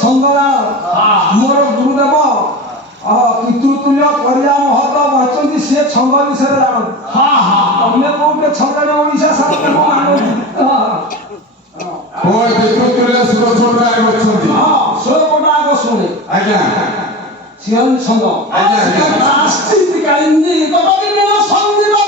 ଛନ୍ଦରା ମୋର ଗୁରୁଦେବ ପିତୃତୁଲ୍ୟ ପରିଆ ମହତ ବହିଛନ୍ତି ସିଏ ଛନ୍ଦ ବିଷୟରେ ଜାଣନ୍ତି। ତମେ କୋଉଠି ଛନ୍ଦରେ ଓଡ଼ିଶା ସାରା ତାକୁ ମାନନ୍ତି। ପିତୃତୁଲ୍ୟ ସୁରଛୋଟ ରାୟ ବହିଛନ୍ତି। ଶୋକଟା ଆଗ ଶୁଣେ ଆଜ୍ଞା ସିଏ ଛନ୍ଦ ଆଶ୍ଚିତ କାହିଁକି କବିନ ସଙ୍ଗୀତ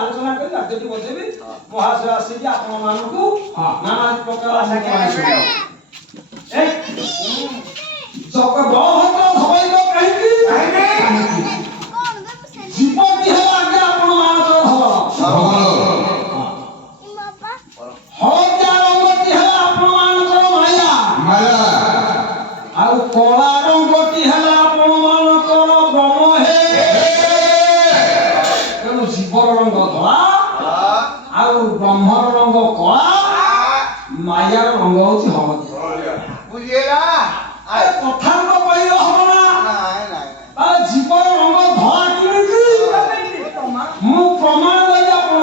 ଆଲୋଚନା କରି ରାଜ୍ୟଟି ବସେଇବି ମହାଶୟ ଆସିକି ଆପଣ ମାନଙ୍କୁ ନାନା ପ୍ରକାର ଜୀବଟି ହେଲା ଆଜ୍ଞା ଆପଣ ମାନଙ୍କର ହଳଦିଆ ରଙ୍ଗଟି ହେଲା ଆପଣ ମାନଙ୍କର ମାୟା ଆଉ କଳା ରଙ୍ଗଟି ହେଲା ଆପଣ ମାନଙ୍କର ବ୍ରହ୍ମ ତେଣୁ ଜୀବର ରଙ୍ଗ ଧଳା ଆଉ ବ୍ରହ୍ମର ରଙ୍ଗ କଳା ମାୟାର ରଙ୍ଗ ହଉଛି ହଳଦିଆ ବୁଝିଲା କଥା ତ କହିଲେ ହବ ନା ଜୀବର ରଙ୍ଗ ଧଳା କେମିତି ମୁଁ ପ୍ରମାଣ ଦେବି ଆପଣ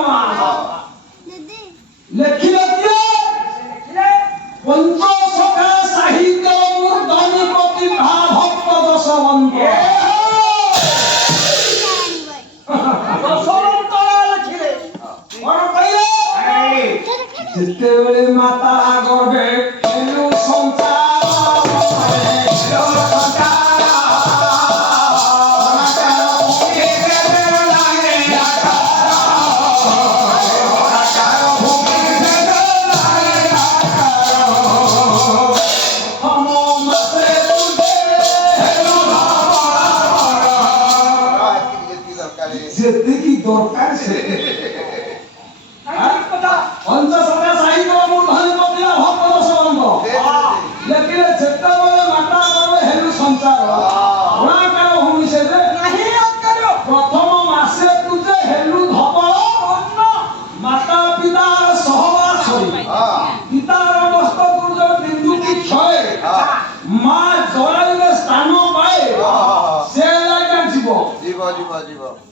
ଲେଖିଲେ କିଏ ପଞ୍ଚସଖା ସାହିତ୍ୟ ମୂର୍ଧନି ପ୍ରତିଭା ଭକ୍ତ ଦଶବନ୍ଧ ଯେତେବେଳେ ମାତା ଗର୍ଭେ ହେଲୁ ଯେତିକି ଦରକାର ସେ ପଞ୍ଚସଖା ସାହିତ୍ୟ ମୂର୍ଧନି ପ୍ରତିଭା ଭକ୍ତ ଦଶବନ୍ଧ ଲେଖିଲେ ଯେତେବେଳେ ମାତା ଗର୍ଭେ ହେଲୁ ସଞ୍ଚାର ଗୁଣାକାର ଭୂମି ସେ ପ୍ରଥମ ମାସେ ତୁ ଯେ ହେଲୁ ଧବଳ ମାତା ପିତାର ସହବାସ ପିତାର ମସ୍ତ ଦୁର୍ଜ ବିନ୍ଦୁଟି କ୍ଷୟ ମା ଜଳାଇଲେ ସ୍ଥାନ ପାଏ ସେ ଲାଗା ଯିବ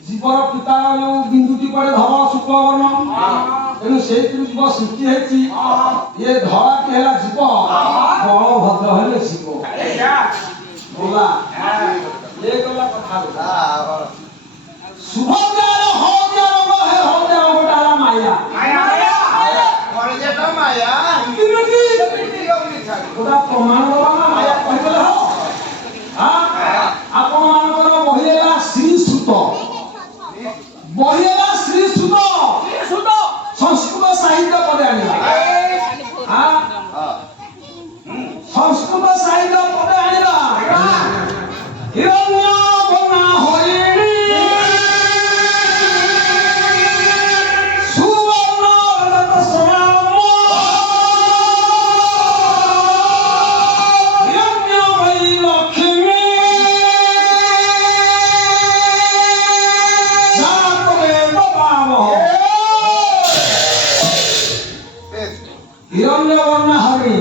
ଜୀବର ପିତାର ଯୋଉ ବିନ୍ଦୁଟି ପଡେ ଧବଳ ଶୁକ୍ଳବର୍ଣ୍ଣ ତେଣୁ ସେଇଥିରୁ ଜୀବ ସୃଷ୍ଟି ହେଇଛି ଇଏ ଧଳାଟି ହେଲା ଜୀବ ବଳଭଦ୍ର ହେଲେ ଶିବ ଗଲା ଇଏ ଗଲା କଥା ସୁଭଦ୍ରାର ହଳଦିଆ ରଙ୍ଗ ହଳଦିଆ ରଙ୍ଗଟା ହେଲା ମାୟା ଗୋଟା ପ୍ରମାଣ ଦବା ନା ମାୟା କହିଦେଲେ ହବ ଆପଣ ମାନଙ୍କର ବହି ହେଲା ଶ୍ରୀସୁତ ବହି ହେଲା ଶ୍ରୀସୁତ ସଂସ୍କୃତ ସାହିତ୍ୟ ପଦେ ଆଣିବା ସଂସ୍କୃତ ସାହିତ୍ୟ ପଦେ ଆଣିବା ହିରଣ୍ୟ ବନା ହରିଣୀ हिरण्य वर्ण हरि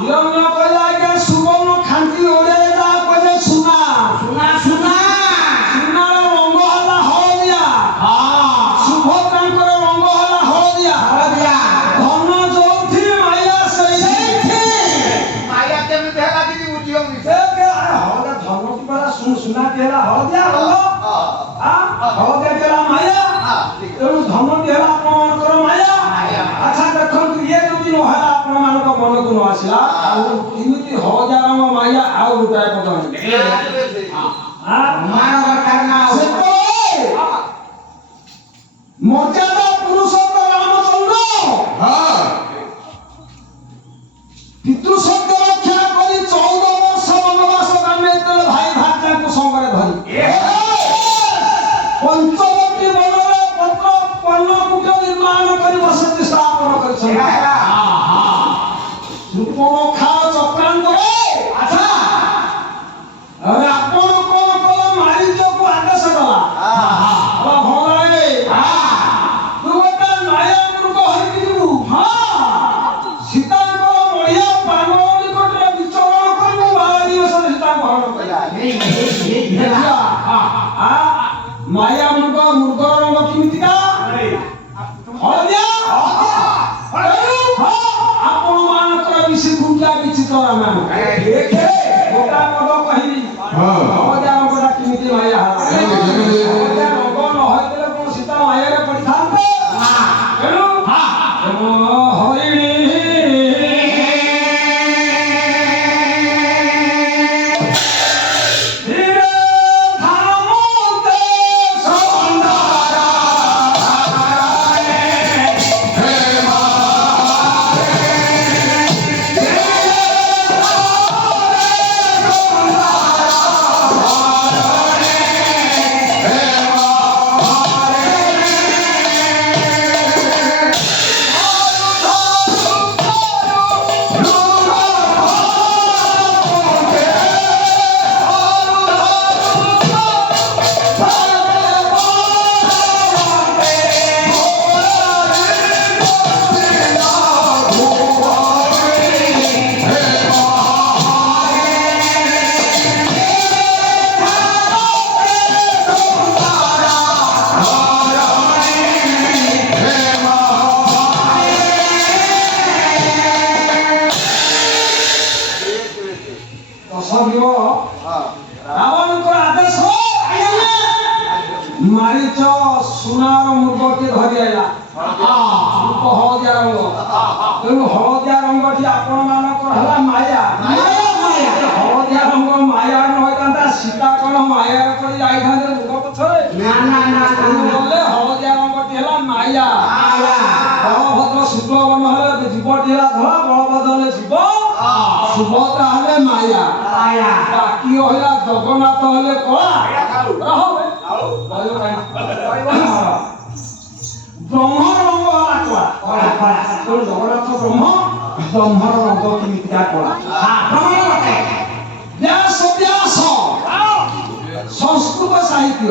हिरण्य कहला के सुवर्ण खांती ओडे दा कहले सुना सुना रंग होला हळदिया सुभद्रांकर रंग होला हळदिया धन जोथि माया सैथि माया केମିତି ହେଲା କିଛି ବୁଝିବନି से के हळदिया धन की बड़ा सुना केला हळदिया हळदिया केला माया तेणु धन केला आपणकर माया अच्छा देखନ୍ତୁ ये ଯଦି ନ ହେଲା ଆପଣମାନଙ୍କ ମନକୁ ନ ଆସିଲା ଆଉ ଏମିତି ହଜାର ମାୟା ଆଉ ଗୋଟାଏ କଥା ମର୍ଯ୍ୟାଦା ପୁରୁଷୋତ୍ତମ ରାମଚନ୍ଦ୍ର ପିତୃ ସତ୍ୟ ରକ୍ଷା କରି 14 ବର୍ଷ ବନବାସ ଗଲେ ଯେତେବେଳେ ଭାଇ ଭାର୍ଯ୍ୟାଙ୍କୁ ସଙ୍ଗରେ ଧରି ପଞ୍ଚବଟୀ ବନରେ ପତ୍ର ପର୍ଣ୍ଣକୁଟ ନିର୍ମାଣ କରି ବସତି ସ୍ଥାପନ କରିଛନ୍ତି ସୁପର୍ଣ୍ଣଖା ଚକ୍ରାନ୍ତରେ ଆଚ୍ଛା ଆରେ ଆପଣ କଣ କଲ ମାରିଚକୁ ଆଦେଶ କଲା ଭଣରେ ତୁ ଗୋଟେ ମାୟା ମୃଗ ହେଇକି ଯିବୁ ସୀତାଙ୍କର ମଢିଆ ପ୍ରାଙ୍ଗଣ ନିକଟରେ ବିଚରଣ କରିବୁ ବାଳିବେଶରେ ସୀତାଙ୍କୁ ହରଣ କରିବା ମାୟା ମୃଗ ମୃଗର ରଙ୍ଗ କେମିତିକା ହଳଦିଆ ଆପଣ ମାନଙ୍କର ବିଷି ଗୁଣ୍ଡା ବିଚିତ୍ର ରାମାୟଣ ଦେଖେ ଗୋଟା ପଦ କହିବି ହଳଦିଆ ରଙ୍ଗଟା କେମିତି ମାୟା ହଳଦିଆ ରଙ୍ଗ ନ ହୋଇଥିଲେ କଣ ସୀତା ମାୟାରେ ପଡିଥାନ୍ତେ ତେଣୁ ହରିଣୀ ରାବଣଙ୍କର ଆଦେଶ ମାରିଚ ସୁନାର ମୃଗଟି ଧରି ଆଇଲା ହଳଦିଆ ରଙ୍ଗ ତେଣୁ ହଳଦିଆ ରଙ୍ଗଟି ଆପଣ ମାନଙ୍କର ହେଲା ମାୟା ହଳଦିଆ ରଙ୍ଗ ମାୟା ନ ହୋଇଥାନ୍ତା ସୀତା କଣ ମାୟାରେ ପଡି ଯାଇଥାନ୍ତେ ମୃଗ ପଛରେ ଗଲେ ହଳଦିଆ ରଙ୍ଗଟି ହେଲା ମାୟା ବଳଭଦ୍ର ଶୁକ୍ଳବର୍ଣ୍ଣ ହେଲେ ଜୀବଟି ହେଲା ଧଳା ବଳଭଦ୍ର ହେଲେ ଜୀବ ସୁଭଦ୍ରା ହେଲେ ମାୟା ବାକି ରହିଲା ଜଗନ୍ନାଥ ହେଲେ କଳା ବ୍ରହ୍ମର ରଙ୍ଗ ହେଲା କଳା ଜଗନ୍ନାଥ ବ୍ରହ୍ମର ରଙ୍ଗ କେମିତିକା କଳା ବ୍ୟାସ ସଂସ୍କୃତ ସାହିତ୍ୟ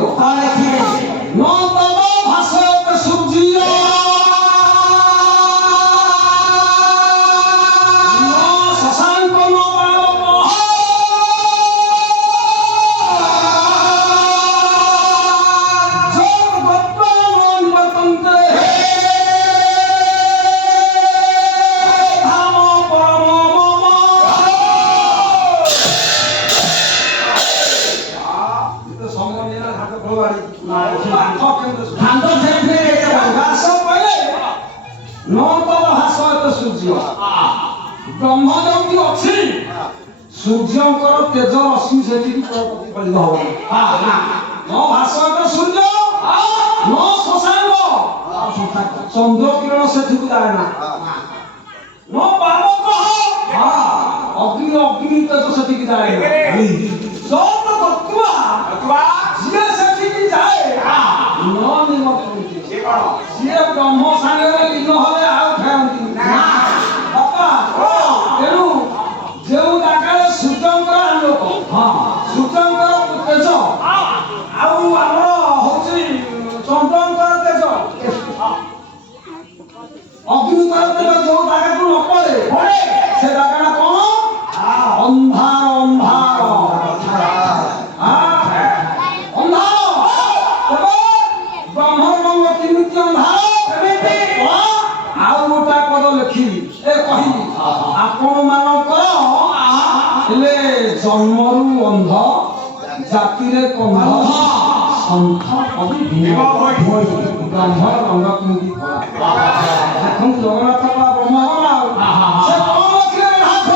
ନ ତବ ଭାଷୟତ ସୂର୍ଯ୍ୟ ବ୍ରହ୍ମ ଯୋଉଠି ଅଛି ସୂର୍ଯ୍ୟଙ୍କର ତେଜ ରଶ୍ମି ସେଠିକି ପ୍ରତିଫଳିତ ହବନି ନ ଭାଷୟତ ସୂର୍ଯ୍ୟ ନ ଶଶାଙ୍କ ଚନ୍ଦ୍ର କିରଣ ସେଠିକୁ ଯାଏ ନା ନ ପାବକ ଅଗ୍ନି ତେଜ ସେଠିକି ଯାଏ ଯିଏ ସେଠିକି ଯାଏ ନ ନିମନ୍ତ୍ରଣ ସିଏ ବ୍ରହ୍ମ ସାଙ୍ଗରେ ଲୀନ ହେଲେ ଆଉ ଫେରନ୍ତି ତେଣୁ ଯେଉଁ ଜାଗାରେ ସୂର୍ଯ୍ୟଙ୍କର ଆଲୋକ ସୂର୍ଯ୍ୟଙ୍କର ତେଜ ଆଉ ଆମର ହଉଛି ଚନ୍ଦ୍ରଙ୍କର ତେଜ ଅଗ୍ନିଙ୍କର ତେଜ ଯୋଉ ସେ ଜାଗାଟା କଣ? ଅନ୍ଧାର ଅନ୍ଧାର ଅନ୍ଧାର। ତେବେ ବ୍ରହ୍ମର ରଙ୍ଗ କେମିତି ଅନ୍ଧାର? ଆଉ ଗୋଟା ପଦ ଲେଖିବି ଏ କହିବି ଆପଣ ମାନଙ୍କର ହେଲେ ଜନ୍ମରୁ ଅନ୍ଧ ଜାତିରେ କନ୍ଧ ସନ୍ଥ କବି ବ୍ରହ୍ମର ରଙ୍ଗ କେମିତି କଳା। ଦେଖନ୍ତୁ ଜଗନ୍ନାଥ ବ୍ରହ୍ମ ଆଉ ସେ କଣ ଲେଖିଲେ ହାତ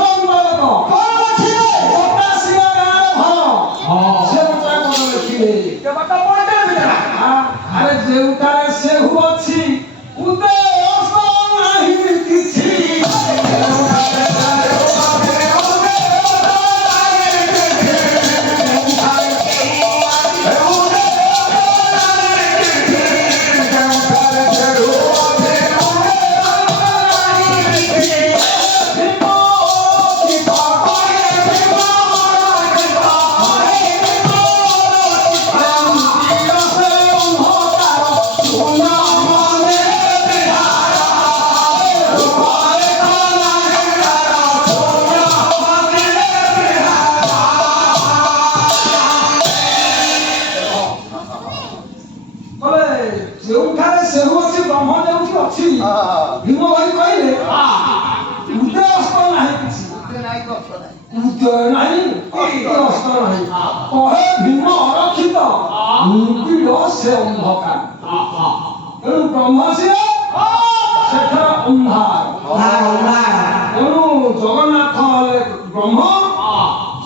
ଆରେ ଯେଉଁଟାରେ ସେହୁ ଅଛି ଉଦୟ ନାହିଁ କିଛି। ଯେଉଁଠାରେ ସେହୁ ଅଛି ବ୍ରହ୍ମ ଯେଉଁଠି ଅଛି ଭୀମ ଭାଇ କହିଲେ ଉଦୟ ଅସ୍ତ ନାହିଁ କିଛି। ଉଦୟ ନାହିଁ ଅସ୍ତ ନାହିଁ କହେ ଭୀମ ଅରକ୍ଷିତ ନିବିଡ଼ ସେ ଅନ୍ଧକାର। ତେଣୁ ବ୍ରହ୍ମ ସିଏ ସେଠାରେ ଅନ୍ଧାର। ତେଣୁ ଜଗନ୍ନାଥ ହେଲେ ବ୍ରହ୍ମ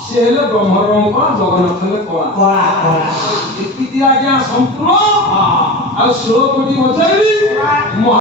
ସିଏ ହେଲେ ବ୍ରହ୍ମର ରଙ୍ଗ ଜଗନ୍ନାଥ ହେଲେ କଳା। ଏତିକି ଆଜ୍ଞା ସମ୍ପୂର୍ଣ୍ଣ। ଆଉ 16 କୋଟି ବଚାଇବି